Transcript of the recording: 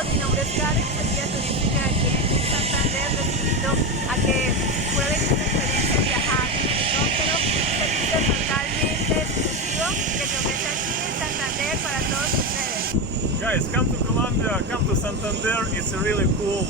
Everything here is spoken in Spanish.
todos, mi nombre es Karen, soy guía turística aquí en Santander. Les invito a que prueben esta experiencia de viajar en helicóptero, un servicio totalmente exclusivo que se ofrece aquí en Santander para todos ustedes. Guys, come to Colombia, come to Santander. It's really cool.